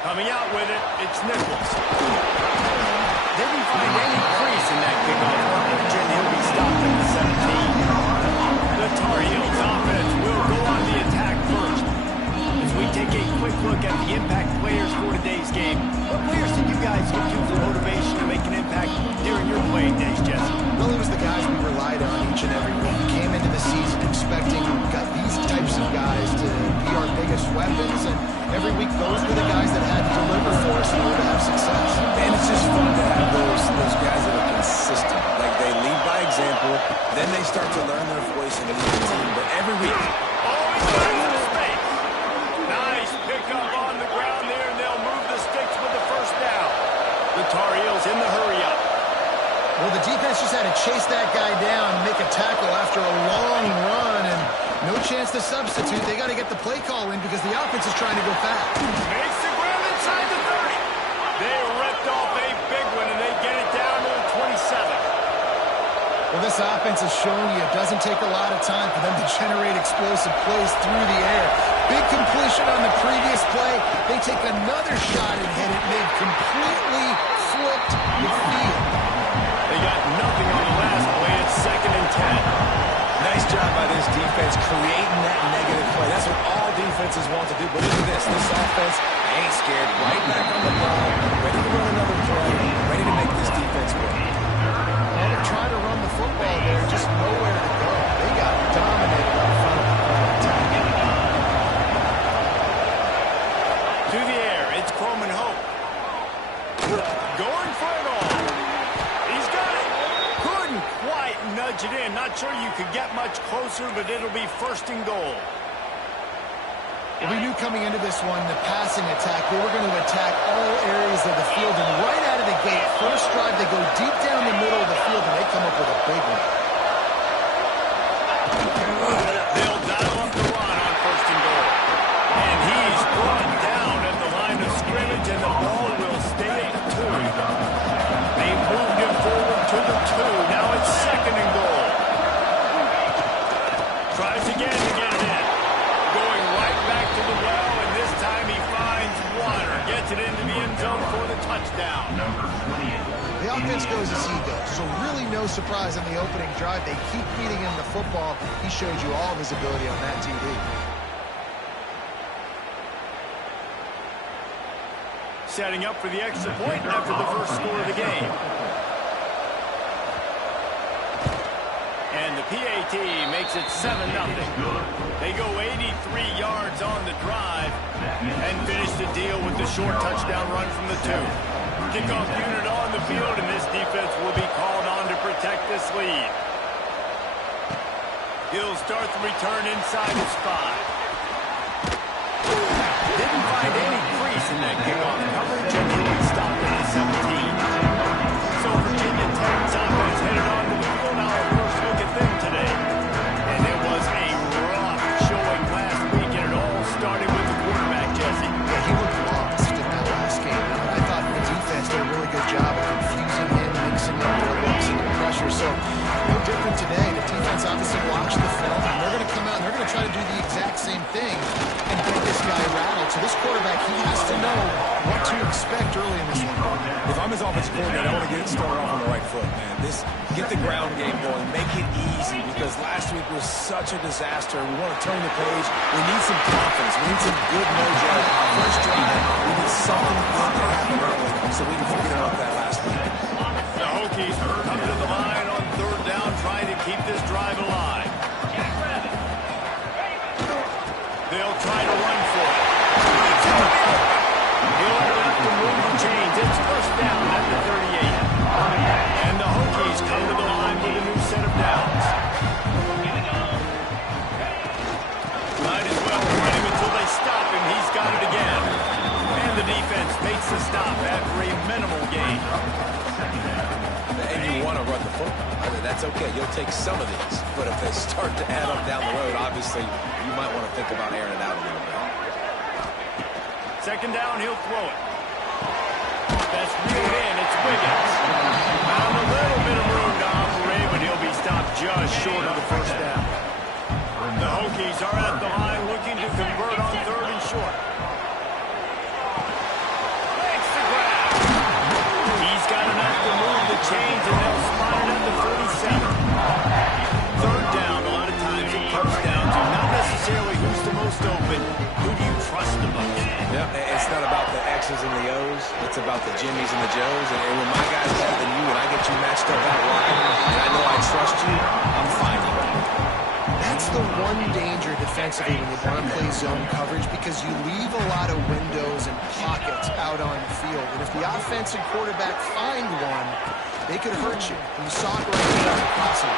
Coming out with it, it's Nichols. Didn't find any crease in that kickoff coverage, and he'll be stopped at the 17. The Tar Heels offense will go on the attack first. As we take a quick look at the impact players for today's game, what players did you guys look to for motivation to make an impact during your playing days, Jesse? Well, it was the guys we relied on each and every week. Came into the season expecting we've got these types of guys to be our biggest weapons, and every week those were the guys that had to deliver for us in order to have success. And it's just fun to have those guys that are consistent. Like, they lead by example, then they start to learn their voice and lead the team. But every week, always finds the space. Nice pickup on the ground there, and they'll move the sticks with the first down. The Tar Heels in the hurry-up. Well, the defense just had to chase that guy down, make a tackle after a long run, and no chance to substitute. They got to get the play call in because the offense is trying to go fast. Makes the ground inside the 30. They ripped off a big one, and they get it down to the 27. Well, this offense has shown you it doesn't take a lot of time for them to generate explosive plays through the air. Big completion on the previous play. They take another shot and hit it, and they've completely flipped the field. They got nothing on the last play. It's 2nd and 10. nice job by this defense creating that negative play. That's what all defenses want to do. But look at this. This offense ain't scared. Right back on the ball, ready to run another play, ready to make this defense work. And they're trying to run the football there, just nowhere to go. They got dominated up front of the attack. To the air, it's Croman Hope. Going for it all. He's got it. Couldn't quite nudge it in. Not sure you could get much closer, but it'll be 1st and goal. We knew coming into this one, the passing attack, they were going to attack all areas of the field. And right out of the gate, first drive, they go deep down the middle of the field, and they come up with a big one. They'll dial up the run on 1st and goal. And he's brought down at the line of scrimmage, and the ball will stay at the 2. They moved him forward to the 2. Now it's 2nd and goal. Tries again to get it in. Going right back to the well, and this time he finds water. Gets it into the end zone for the touchdown. The offense goes as he goes, so really no surprise on the opening drive. They keep feeding him the football. He showed you all of his ability on that TD. Setting up for the extra point after the first score of the game. And the PAT makes it 7-0. They go 83 yards on the drive and finish the deal with the short touchdown run from the 2. Kickoff unit on the field, and this defense will be called on to protect this lead. He'll start the return inside his 5. Didn't find any crease in that kickoff coverage, and he'll be stopped at the 17. So Virginia Tech's offense headed on to the field. Now our first look at them today. And it was a rough showing last week, and it all started with the quarterback, Jesse. Yeah, he looked lost in that last game. I thought the defense did a really good job of confusing him, mixing up their looks and their pressure. So no different today. The defense obviously watched the film, and they're going to come out and they're going to try to do the exact same thing and get this guy rattled. So this quarterback, he has to know what to expect early in this one. If I'm his offensive coordinator, I want to get it started off on the right foot, man. Get the ground game going. Make it easy, because last week was such a disaster. We want to turn the page. We need some confidence. We need some good mojo. First drive, we need something good to happen early so we can forget about that last week. The Hokies come to the line on 3rd down, trying to keep this drive alive. They'll try to run for it. He'll have to move the chains. It's 1st down at the 38. And the Hokies come to the line with a new set of downs. Might as well run him until they stop him. He's got it again. And the defense makes the stop after a minimal gain. And you want to run the football. I mean, that's okay. You'll take some of these. But if they start to add up down the road, obviously, you might want to think about airing it out a little bit. 2nd down, he'll throw it. That's reeled in. It's Wiggins. Found a little bit of room to operate, but he'll be stopped just short of the 1st down. The Hokies are at the line looking to convert on 3rd and short. about the X's and the O's. It's about the Jimmies and the Joes. And when my guy's better than you and I get you matched up out wide, and I know I trust you, I'm finding you. That's the one danger defensively when you want to play zone coverage, because you leave a lot of windows and pockets out on the field. And if the offense and quarterback find one, they could hurt you. And you saw it right there on the crossing.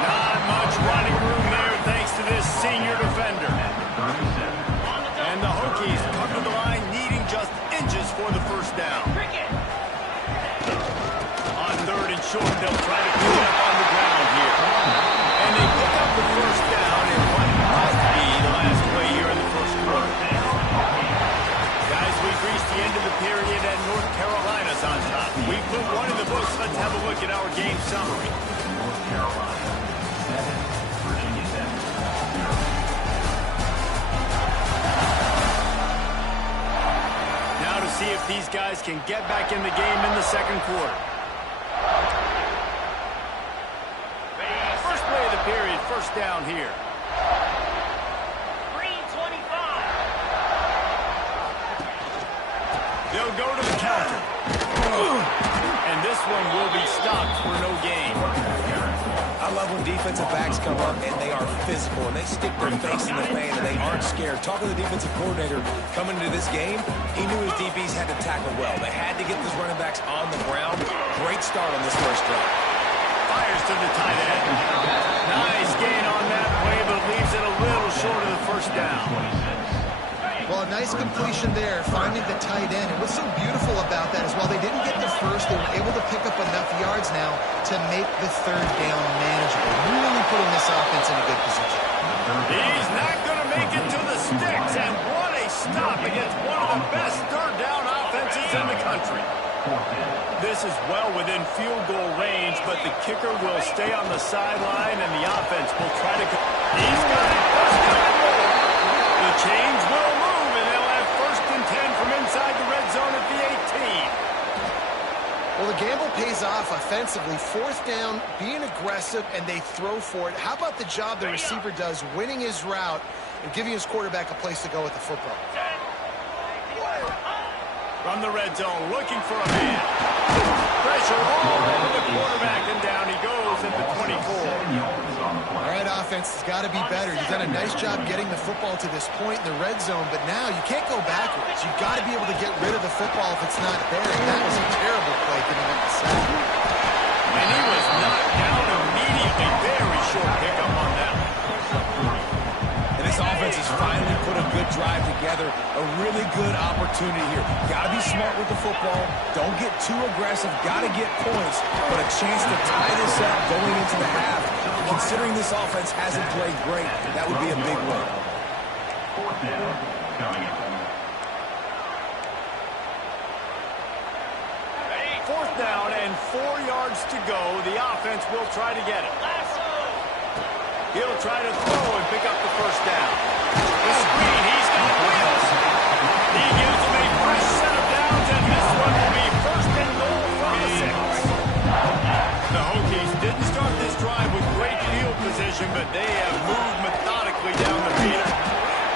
Not much running room there thanks to this senior defender. And the Hokies come to the line needing just inches for the first down. On 3rd and short, they'll try to clean up on the ground here. And they pick up the first down in what must be the last play here in the first quarter. Guys, we've reached the end of the period and North Carolina's on top. We put one in the books. Let's have a look at our game summary. North Carolina 7, Virginia 7. Now to see if these guys can get back in the game in the second quarter. First play of the period, first down here. Green 25. They'll go to the counter. And this one will be stopped for no gain. I love when defensive backs come up and they are physical and they stick their face in the fan and they aren't scared. Talking to the defensive coordinator coming into this game, he knew his DBs had to tackle well. They had to get these running backs on the ground. Great start on this first drive. Fires to the tight end. Nice gain on that play, but leaves it a little short of the first down. Well, a nice completion there, finding the tight end. And what's so beautiful about that is while they didn't get the first, they were able to pick up enough yards now to make the third down manageable. Really putting this offense in a good position. He's not going to make it to the sticks, and what a stop against one of the best third down offenses in the country. This is well within field goal range, but the kicker will stay on the sideline, and the offense will try to... He's got it. First down and goal. The chains will move, and they'll have 1st and 10 from inside the red zone at the 18. Well, the gamble pays off offensively. 4th down, being aggressive, and they throw for it. How about the job the receiver does, winning his route and giving his quarterback a place to go with the football? From the red zone, looking for a man. Pressure all over the quarterback, and down he goes at the 24. All right, offense has got to be better. You've done a nice job getting the football to this point in the red zone, but now you can't go backwards. You've got to be able to get rid of the football if it's not there, and that was a terrible play giving up the sack. And he was knocked down immediately. Very short pickup on that one. And this offense has finally put a good drive together. A really good opportunity here. Got to be smart with the football. Don't get too aggressive. Got to get points. But a chance to tie this up going into the half. Considering this offense hasn't played great, that would be a big win. 4th down, coming up. 4th down and 4 yards to go. The offense will try to get it. He'll try to throw and pick up the first down. The screen, he's got wheels. He gives him a fresh set of downs, and this one will be 1st and goal from the 6. The Hokies didn't start this drive with great field position, but they have moved methodically down the field.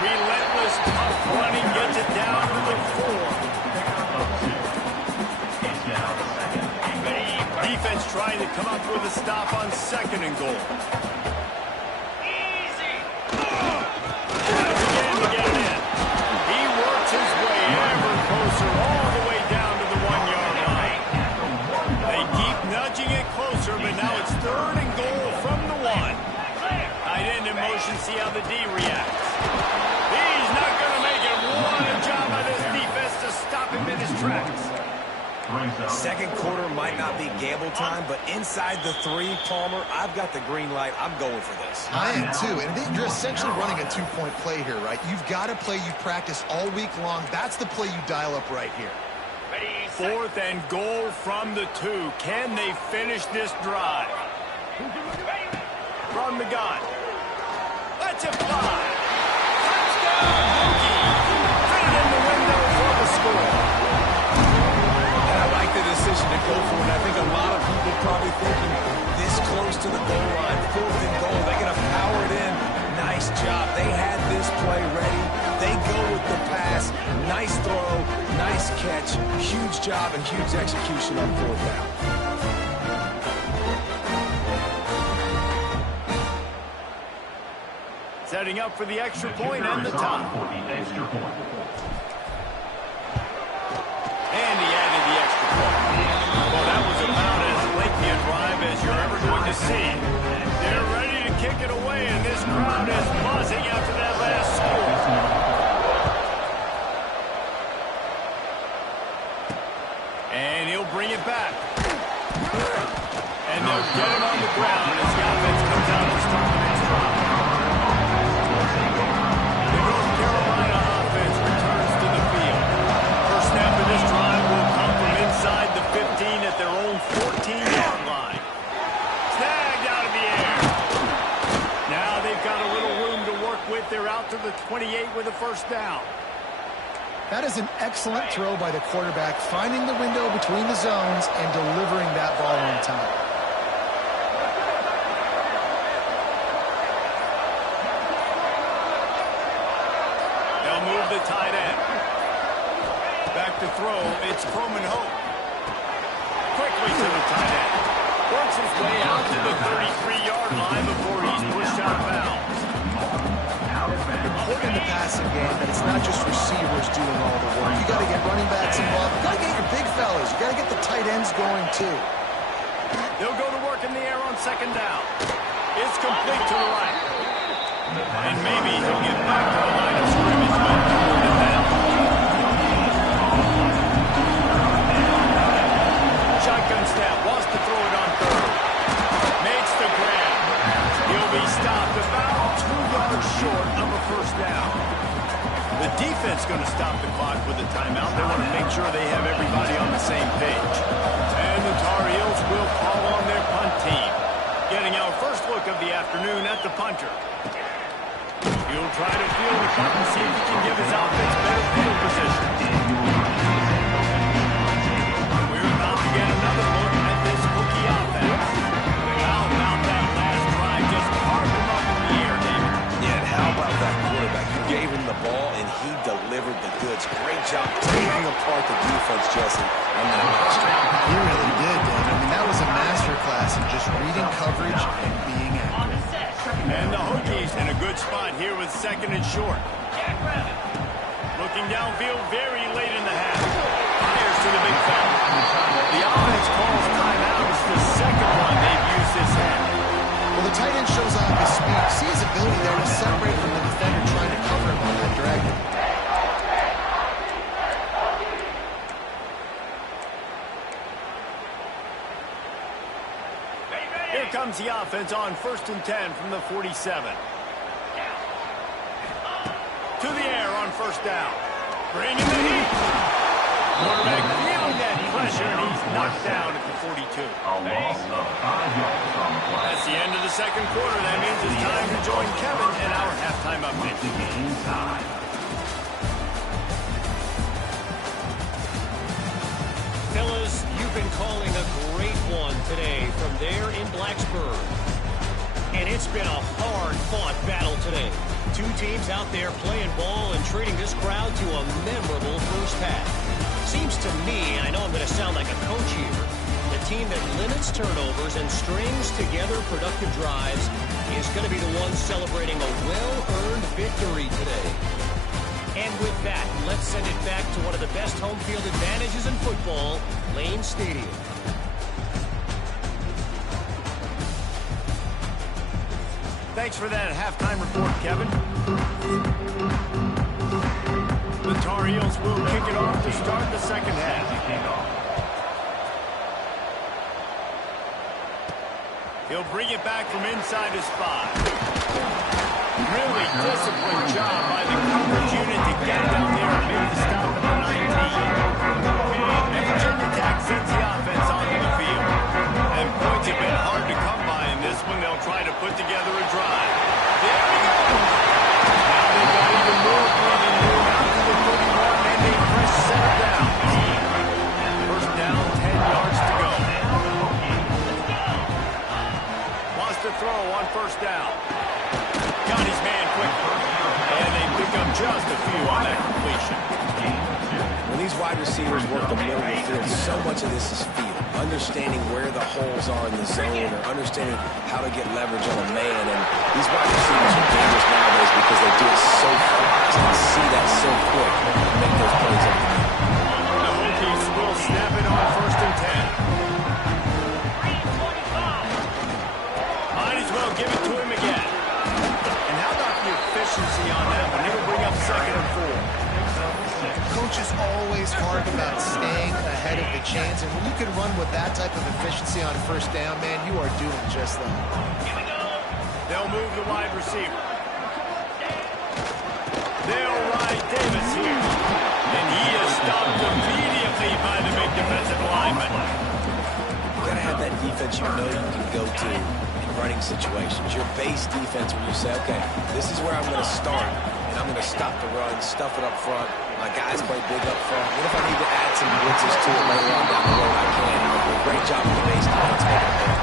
Relentless, tough running gets it down to the 4. Defense trying to come up with a stop on 2nd and goal. Easy. Tries again to get it in. He works his way ever closer all the way down to the 1-yard line. They keep nudging it closer, but now it's 3rd and goal from the 1. Tight end in motion, see how the D reacts. He's not going to make it. What a job by this defense to stop him in his tracks. Second quarter might not be gamble time, but inside the 3, Palmer, I've got the green light. I'm going for this. I am too, and you're essentially running a 2-point play here, right? You've got a play you practice all week long. That's the play you dial up right here. 4th and goal from the 2. Can they finish this drive? From the gun. Let's it fly. Touchdown, Hokie. Fit in the window for the score. And I like the decision to go for it. I think a lot of people probably thinking this close to the goal line, 4th and goal. They're going to power it in. Nice job. They had this play ready. They go with the pass. Nice throw. Nice catch, huge job, and huge execution on fourth down. Setting up for the extra point and the tie. And he added the extra point. Well, that was about as lengthy a drive as you're ever going to see. They're ready to kick it away, and this crowd is buzzing after that last score. And he'll bring it back. And they'll get him on the ground as the offense comes out to start the next drive. The North Carolina offense returns to the field. First snap of this drive will come from inside the 15 at their own 14-yard line. Snagged out of the air. Now they've got a little room to work with. They're out to the 28 with a first down. That is an excellent throw by the quarterback, finding the window between the zones and delivering that ball on time. They'll move the tight end. Back to throw, it's Croman Hope. Quickly to the tight end. Works his way out to the 33-yard line before he's pushed out of bounds. Important in the passing game that it's not just receivers doing all the work. You got to get running backs involved. You got to get your big fellas. You got to get the tight ends going too. They'll go to work in the air on second down. It's complete to the right. And maybe he'll get back to the line of scrimmage with the down. Shotgun snap, wants to throw it on third. Makes the grab. He'll be stopped about 2 yards short of a first down. The defense going to stop the clock with a timeout. They want to make sure they have everybody on the same page. And the Tar Heels will call on their punt team. Getting our first look of the afternoon at the punter. He'll try to field the punt and see if he can give his offense better field position. We're about to get another look at this rookie offense. How about that last drive? Just carved him up in the air, David. Yeah, and how about that quarterback? You gave him the ball, and he delivered the goods. Great job taking apart the defense, Jesse, on that last drive. He really did, Dave. I mean, that was a masterclass in just reading coverage and being accurate. And the Hokies in a good spot here with second and short. Looking downfield very late in the half. Fires to the big fella. The offense calls timeout. It's the second one they've used this half. Well, the tight end shows off his speed. See his ability there to separate from the defender trying to cover him on that drag. Here comes the offense on 1st and 10 from the 47. To the air on first down. Bringing the heat. Quarterback feeling that pressure, and he's knocked down at the 42. A loss of 5 yards on the play. That's the end of the second quarter. That means it's time to join Kevin in our halftime update. The game time. Fellas, you've been calling a great one today from there in Blacksburg. And it's been a hard-fought battle today. Two teams out there playing ball and treating this crowd to a memorable first half. Seems to me, and I know I'm going to sound like a coach here, the team that limits turnovers and strings together productive drives is going to be the one celebrating a well-earned victory today. And with that, let's send it back to one of the best home field advantages in football, Lane Stadium. Thanks for that halftime report, Kevin. The Tar Heels will kick it off to start the second half. He'll bring it back from inside his spot. Really disciplined job by the coverage unit to get down there and make the stop at the 19. And Virginia Tech sends the offense onto the field. And points have been hard to come by in this one. They'll try to put together a drive. There we go. Now they've got even more breathing room out to the 31, and they press center down. First down, 10 yards to go. Wants to throw on first down. Got his man quick. And they pick up just a few on that completion. When these wide receivers work the middle of the field. So much of this is feel. Understanding where the holes are in the zone or understanding how to get leverage on a man. And these wide receivers are dangerous nowadays because they do it so fast and see that so quick and make those plays over the middle. The Hokies will snap it on 1st and 10. Might as well give it to him again. And how about the efficiency on that one? It'll bring up 2nd and 4. Coach is always hard about staying ahead of the chains, and when you can run with that type of efficiency on 1st down, man, you are doing just that. They'll move the wide receiver. They'll ride Davis here. And he is stopped immediately by the big defensive lineman. You got to have that defense you know you can go to in running situations. Your base defense where you say, okay, this is where I'm going to start, and I'm going to stop the run, stuff it up front. My guys play big up front. What if I need to add some blitzes to it later on down the road? I can. Great job on the base defense making it there.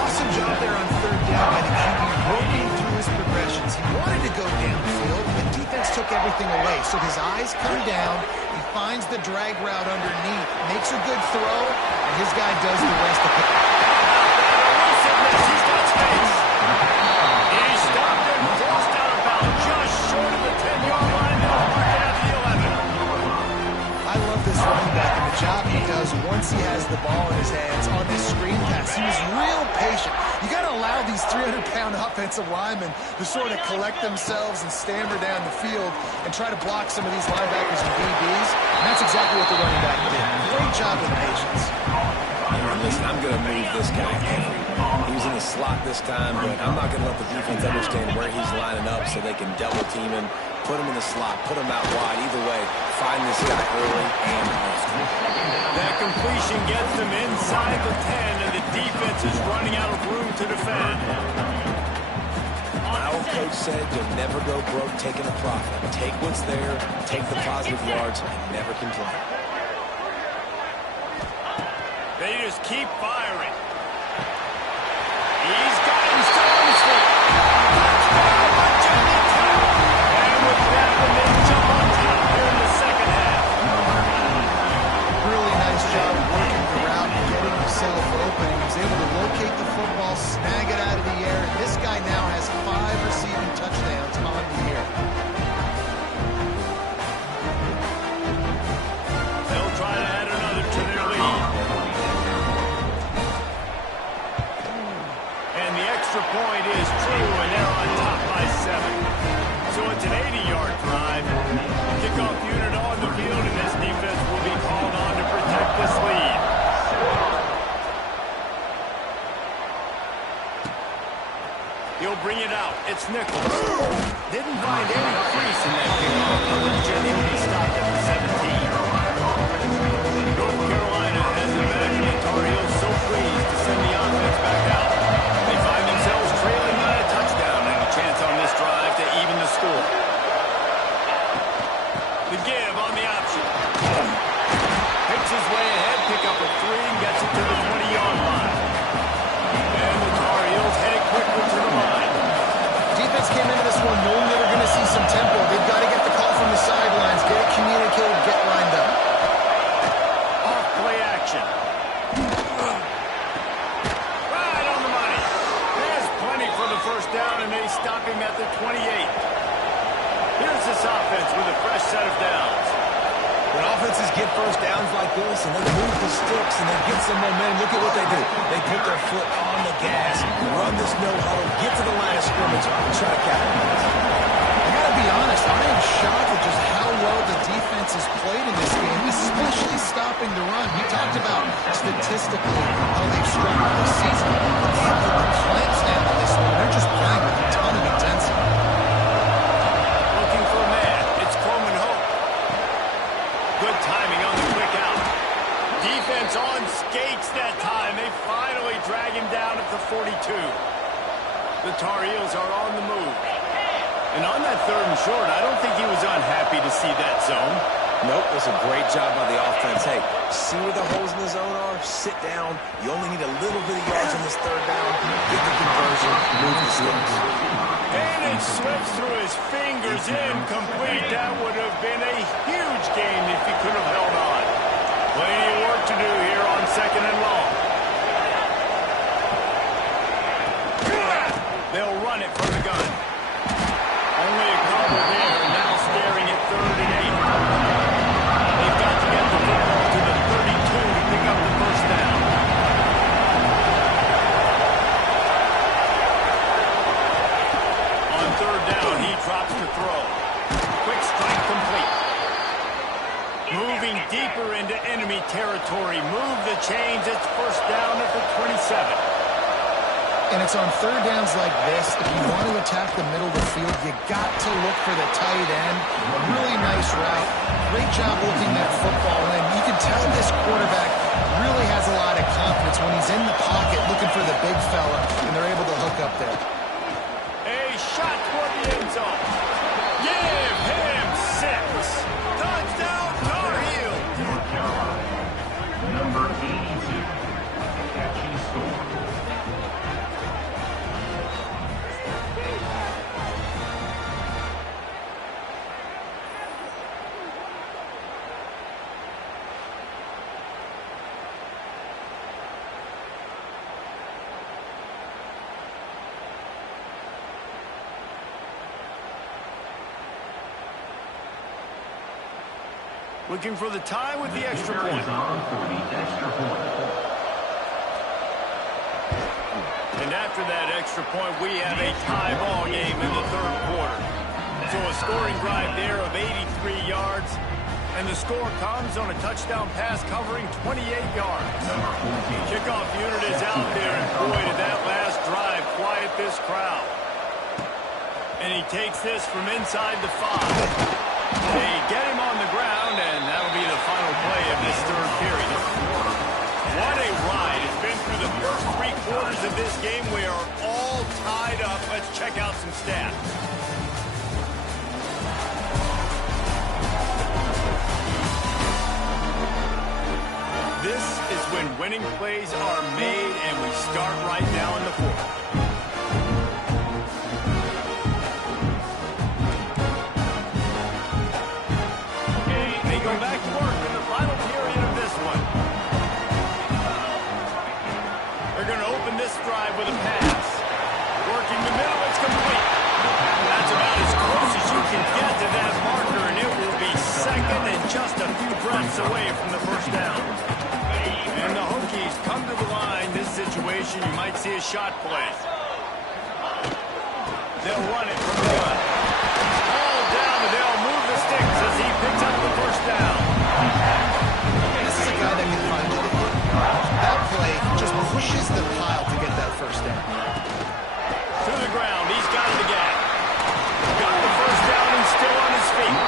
Awesome job there on 3rd down by the QB, working through his progressions. He wanted to go downfield, but defense took everything away. So his eyes come down. He finds the drag route underneath, makes a good throw, and his guy does the rest of it. He's got space. He stopped and crossed out of bounds just short of the 10-yard line. They'll mark it at the 11. I love this running back and the job he does once he has the ball in his hands on this screen pass. He was real patient. You got to allow these 300-pound offensive linemen to sort of collect themselves and stammer down the field and try to block some of these linebackers and DBs. And that's exactly what the running back did. Great job with patience. Listen, I'm going to move this guy everywhere. He was in the slot this time, but I'm not going to let the defense understand where he's lining up so they can double team him, put him in the slot, put him out wide. Either way, find this guy early and often. That completion gets them inside the 10, and the defense is running out of room to defend. My old coach said you'll never go broke taking a profit. Take what's there, take the positive yards, and never complain. They just keep firing. He's got him still on his feet. Touchdown, Virginia Tech. And with that, when they jump on top here in the 2nd half. Really nice job working the route and getting himself open. He was able to locate the football, snag it out of the air. And this guy now has 5 receiving touchdowns on the year. They'll try to add another to their lead. And the extra point is true, and they're on top by 7. So it's an 80-yard drive. Kickoff unit on the field, and this defense will be called on to protect this lead. He'll bring it out. It's Nichols. Didn't find any crease in that kickoff. Virginia will be stopped at the 17. North Carolina has it back, and the Tar Heels so pleased to send the offense back out. They find themselves trailing by a touchdown and a chance on this drive to even the score. The give on the option. Picks his way ahead, pick up a 3, and gets it to the 20-yard line. And the Tar Heels headed quickly to the line. Defense came into this one knowing they were going to see some tempo. They've got to get the call from the sidelines, get it communicated, get lined up. Off play action. Right on the money. There's plenty for the 1st down, and they stop him at the 28. Here's this offense with a fresh set of downs. When offenses get 1st downs like this and they move the sticks and they get some momentum, look at what they do. They put their foot on the gas, run this no huddle, get to the line of scrimmage, and try to capitalize. I got to be honest, I am shocked at just how well the defense has played in this game, especially stopping the run. We talked about statistically how they've struggled this season. They have put the clamps down on this one. They're just playing with a ton of intensity. Looking for a man. It's Coleman Hope. Good timing on the quick out. Defense on skates that time. They finally drag him down at the 42. The Tar Heels are on the move. And on that 3rd and short, I don't think he was unhappy to see that zone. Nope, it was a great job by the offense. Hey, see where the holes in the zone are? Sit down. You only need a little bit of yards on this third down. Get the conversion, move the sticks. And it slips through his fingers, incomplete. That would have been a huge gain if he could have held on. Plenty of work to do here on 2nd and long. They'll run it from the gun. Only a couple there, now staring at 3rd and 8. They've got to get the football to the 32 to pick up the first down. On 3rd down, he drops to throw. Quick strike complete. Moving deeper into enemy territory. Move the chains. It's first down at the 27. And it's on 3rd downs like this. If you want to attack the middle of the field, you got to look for the tight end. A really nice route. Great job looking that football in. You can tell this quarterback really has a lot of confidence when he's in the pocket looking for the big fella, and they're able to hook up there. A shot toward the end zone. Give him 6. Touchdown, Tar Heels. North Carolina. Number 82. Catchy score. Looking for the tie with the extra point. Is on for the extra point. And after that extra point, we have a tie ball game in the 3rd quarter. So a scoring drive there of 83 yards. And the score comes on a touchdown pass covering 28 yards. Kickoff unit is out there, and boy, did that last drive quiet this crowd. And he takes this from inside the 5. They get him on the ground, and that'll be the final play of this 3rd period. What a ride. It's been through the first 3 quarters of this game. We are all tied up. Let's check out some stats. This is when winning plays are made, and we start right now in the 4th. Go back to work in the final period of this one. They're going to open this drive with a pass. Working the middle, it's complete. That's about as close as you can get to that marker, and it will be 2nd and just a few breaths away from the first down. And the Hokies come to the line. This situation, you might see a shot play. They'll run it from the gun. All down, and they'll move the sticks as he picks up the first down. This is a guy that can find it. That play just pushes the pile to get that first down. To the ground, he's got it again. Got the first down and still on his feet.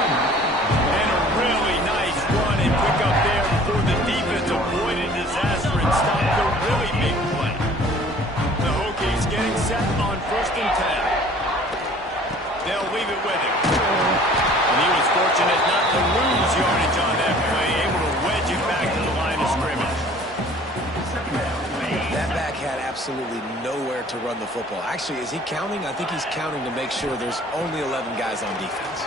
And a really nice run and pick up there before the defense avoided disaster and stopped the really big play. The Hokies getting set on 1st and 10. They'll leave it with him. And he was fortunate not to lose yardage on that play, able to wedge it back to the line of scrimmage. That back had absolutely nowhere to run the football. Actually, is he counting? I think he's counting to make sure there's only 11 guys on defense.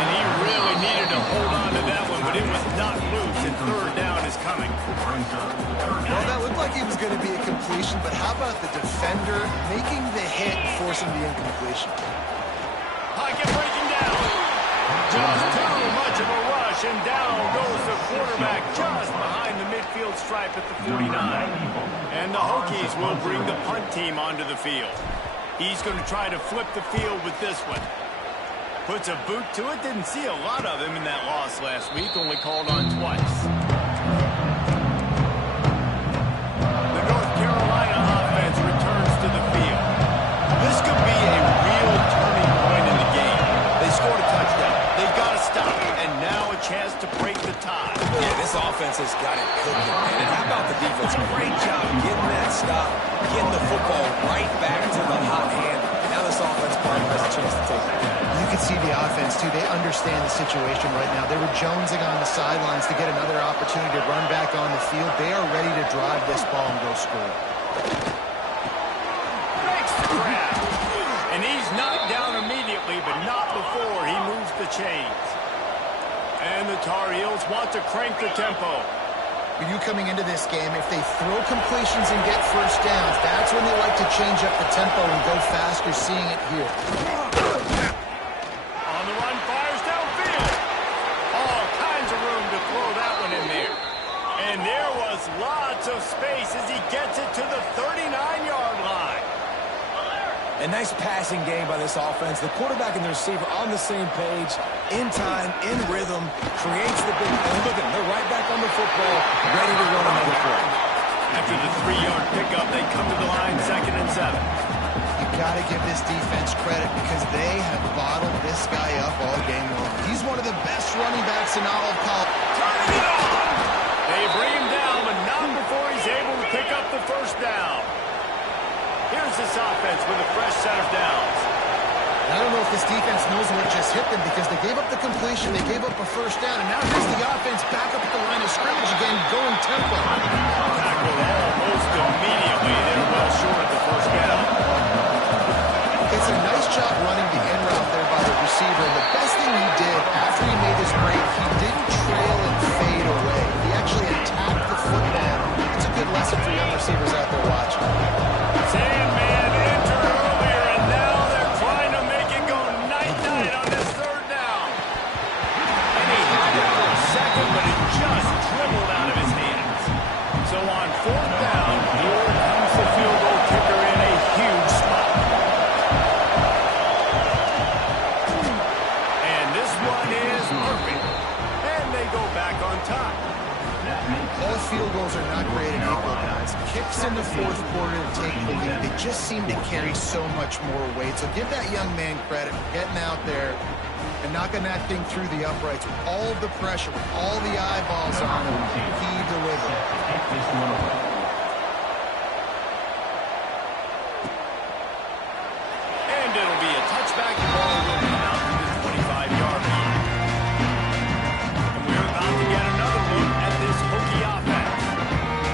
And he really needed to hold on to that one, but it was not loose, and 3rd down is coming. Well, that looked like it was going to be a completion, but how about the defender making the hit, forcing the incompletion? Pocket breaking down. Just too much of a rush, and down goes the quarterback just behind the midfield stripe at the 49. And the Hokies will bring the punt team onto the field. He's going to try to flip the field with this one. Puts a boot to it. Didn't see a lot of him in that loss last week, only called on twice. The North Carolina offense returns to the field. This could be a real turning point in the game. They scored a touchdown. They've got to stop, and now a chance to break the tie. Yeah, this offense has got it cooking, man. And how about the defense? Great job getting that stop, getting the football right back to the hot hand. Now this offense has a chance to take it. You can see the offense, too. They understand the situation right now. They were jonesing on the sidelines to get another opportunity to run back on the field. They are ready to drive this ball and go score. Makes the grab. And he's knocked down immediately, but not before he moves the chains. And the Tar Heels want to crank the tempo. For you coming into this game, if they throw completions and get first downs, that's when they like to change up the tempo and go fast. You're seeing it here. On the run, fires downfield. All kinds of room to throw that one in there. And there was lots of space as he gets it to the 39-yard line. A nice passing game by this offense. The quarterback and the receiver on the same page, in time, in rhythm, creates the big... And look at them, they're right back on the football, ready to run another play. After the 3-yard pickup, they come to the line 2nd and 7. You got to give this defense credit because they have bottled this guy up all game long. He's one of the best running backs in all of college. Turning it on! They bring him down, but not before he's able to pick up the first down. Here's this offense with a fresh set of downs. I don't know if this defense knows what just hit them because they gave up the completion, they gave up a first down, and now here's the offense back up at the line of scrimmage again, going tempo. Tackled almost immediately. They're well short of the first down. It's a nice job running the in route there by the receiver, and the best thing he did after he made his break, he didn't trail and fade away. He actually attacked the football. It's a good lesson for young receivers out there watching. Sandman entered earlier, and now they're trying to make it go night-night on this 3rd down. And he had it for a second, but it just dribbled out of his hands. So on 4th down, here comes the field goal kicker in a huge spot. And this one is perfect. And they go back on top. All field goals are not created equal, guys. Kicks in the 4th quarter to take the lead. They just seem to carry so much more weight. So give that young man credit for getting out there and knocking that thing through the uprights with all of the pressure, with all the eyeballs on him. He delivered. And it'll be a touchback. The ball will come out to the 25-yard line. And we're about to get another look at this Hokie offense.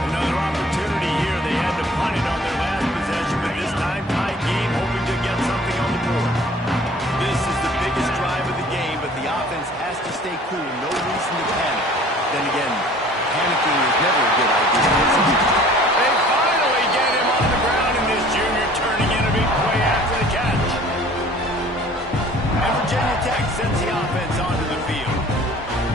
Another opportunity here. They had to punt it on their last possession, but this time tied game, hoping to get something on the board. This is the biggest drive of the game, but the offense has to stay cool. No reason to panic. Then again, panicking is never a good idea. They finally get him on the ground, and this junior turning in a big play after the catch. And Virginia Tech sends the offense onto the field.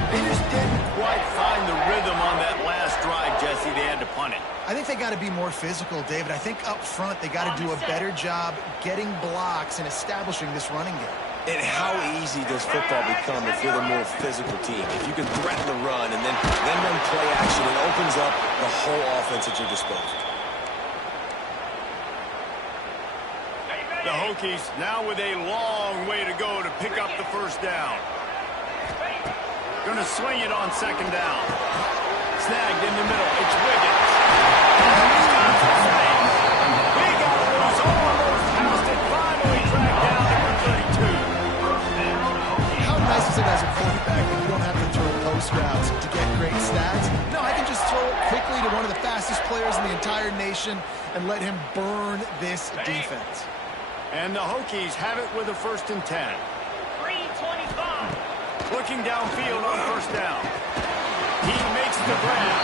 They just didn't quite find the rhythm on that last drive, Jesse. They had to punt it. I think they got to be more physical, David. I think up front they got to do a better job getting blocks and establishing this running game. And how easy does football become if you're the more physical team? If you can threaten the run and then run play action, it opens up the whole offense at your disposal. The Hokies now with a long way to go to pick up the first down. Going to swing it on 2nd down. Snagged in the middle. It's Wiggins. He's got some space. He got loose, almost passed it. Finally tracked down number 32. How nice is it as a quarterback that you don't have to throw post routes to get great stats? No, I can just throw it quickly to one of the fastest players in the entire nation and let him burn this defense. And the Hokies have it with a 1st and 10. 3:25. Looking downfield on 1st down. He makes the grab.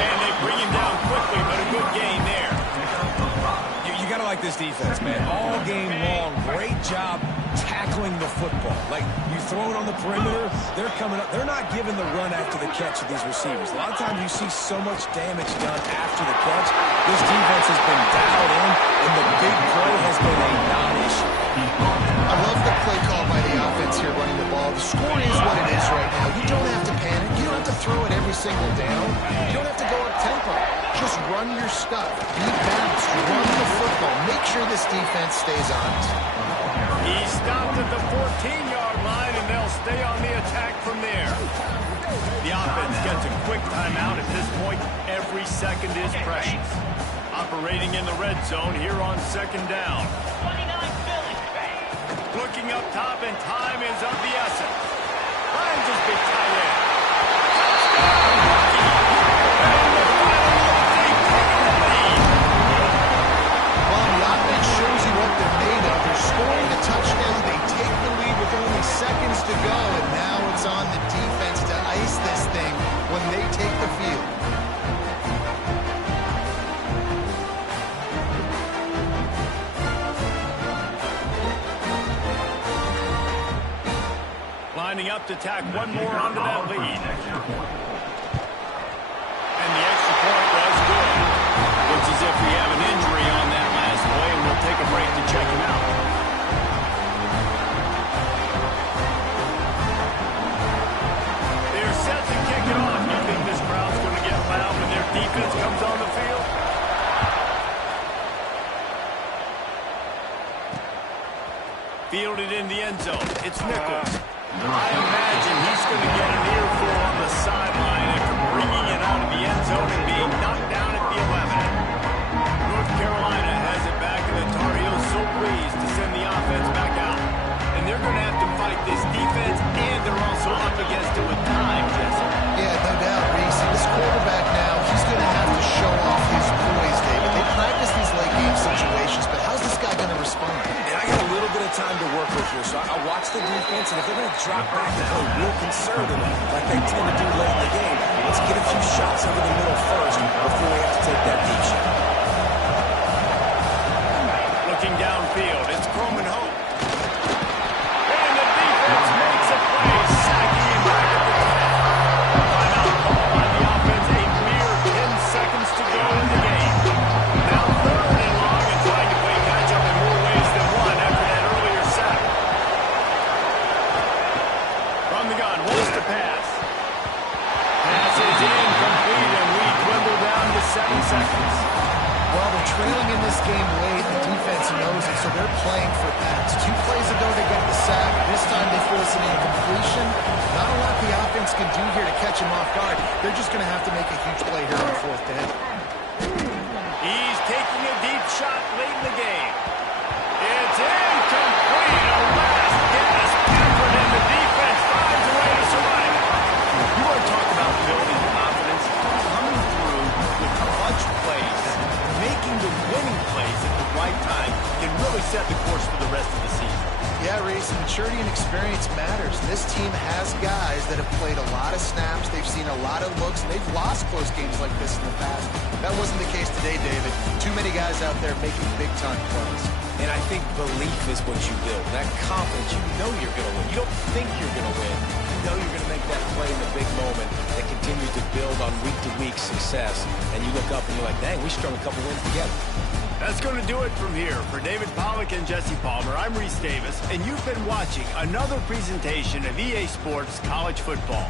And they bring him down quickly, but a good gain there. You got to like this defense, man. All game long, great job tackling the football. Like, you throw it on the perimeter, they're coming up. They're not giving the run after the catch of these receivers. A lot of times you see so much damage done after the catch. This defense has been dialed in, and the big play has been a non-issue. I love the play call by the offense here running the ball. The score is what it is right now. You don't have to panic. You don't have to throw it every single down. You don't have to go up tempo. Just run your stuff. Be balanced. Run the football. Make sure this defense stays honest. He stopped at the 14-yard line, and they'll stay on the attack from there. The offense gets a quick timeout at this point. Every second is precious. Operating in the red zone here on 2nd down. 29 Philly. looking up top, and time is of the essence. Finds his big tight end. Touchdown, Bucky! And the final moments, they take the lead. Well, the offense shows you what they're made of. They're scoring a touchdown. They take the lead with only seconds to go, and now it's on the defense to ice this thing when they take the field. Lining up to tack one more onto that lead. And the extra point was good. Looks as if we have an injury on that last play, and we'll take a break to check him out. They're set to kick it off. You think this crowd's going to get loud when their defense comes on the field? Fielded in the end zone. It's Nichols. I imagine he's going to get an earful on the sideline after bringing it out of the end zone and being knocked down at the 11. North Carolina has it back, and the Tar Heels so pleased to send the offense back out. And they're going to have to fight this defense, and they're also up against it with time, Jesse. Yeah, no doubt, Reese. This quarterback now, he's going to have to show off his poise, David. They practice these late-game situations, but how's this guy going to respond? And I got a little bit of time to work with here, so I'll watch the defense, and if they're going to drop back and go real conservative like they tend to do late in the game, let's get a few shots over the middle first before we have to take that deep shot. Looking downfield, it's Coleman Hope. And the defense makes a play, sacking him back at the 10. Timeout call by the offense, a mere 10 seconds to go in the game. Now third and long, and trying to play catch-up in more ways than one after that earlier sack. From the gun, wants to pass. Pass is incomplete, and we dwindle down to 7 seconds. Well, they're trailing in this game late. The defense knows it, so they're playing for pass. 2 plays ago, they got the sack. This time, they force an incompletion. Not a lot the offense can do here to catch him off guard. They're just going to have to make a huge play here on 4th down. He's taking a deep shot late in the game. It's incomplete. A last gasp effort, and the defense finds a way to survive it. You want to talk about building confidence? Coming through with clutch plays, making the winning plays at the right time can really set the course for the rest of the season. Yeah, Reese, maturity and experience matters. This team has guys that have played a lot of snaps. They've seen a lot of looks, and they've lost close games like this in the past. That wasn't the case today, David. Too many guys out there making big-time plays. And I think belief is what you build. That confidence, you know you're going to win. You don't think you're going to win. You know you're going to make that play in the big moment that continues to build on week-to-week success. And you look up and you're like, dang, we strung a couple wins together. That's going to do it from here. For David Pollack and Jesse Palmer, I'm Reese Davis, and you've been watching another presentation of EA Sports College Football.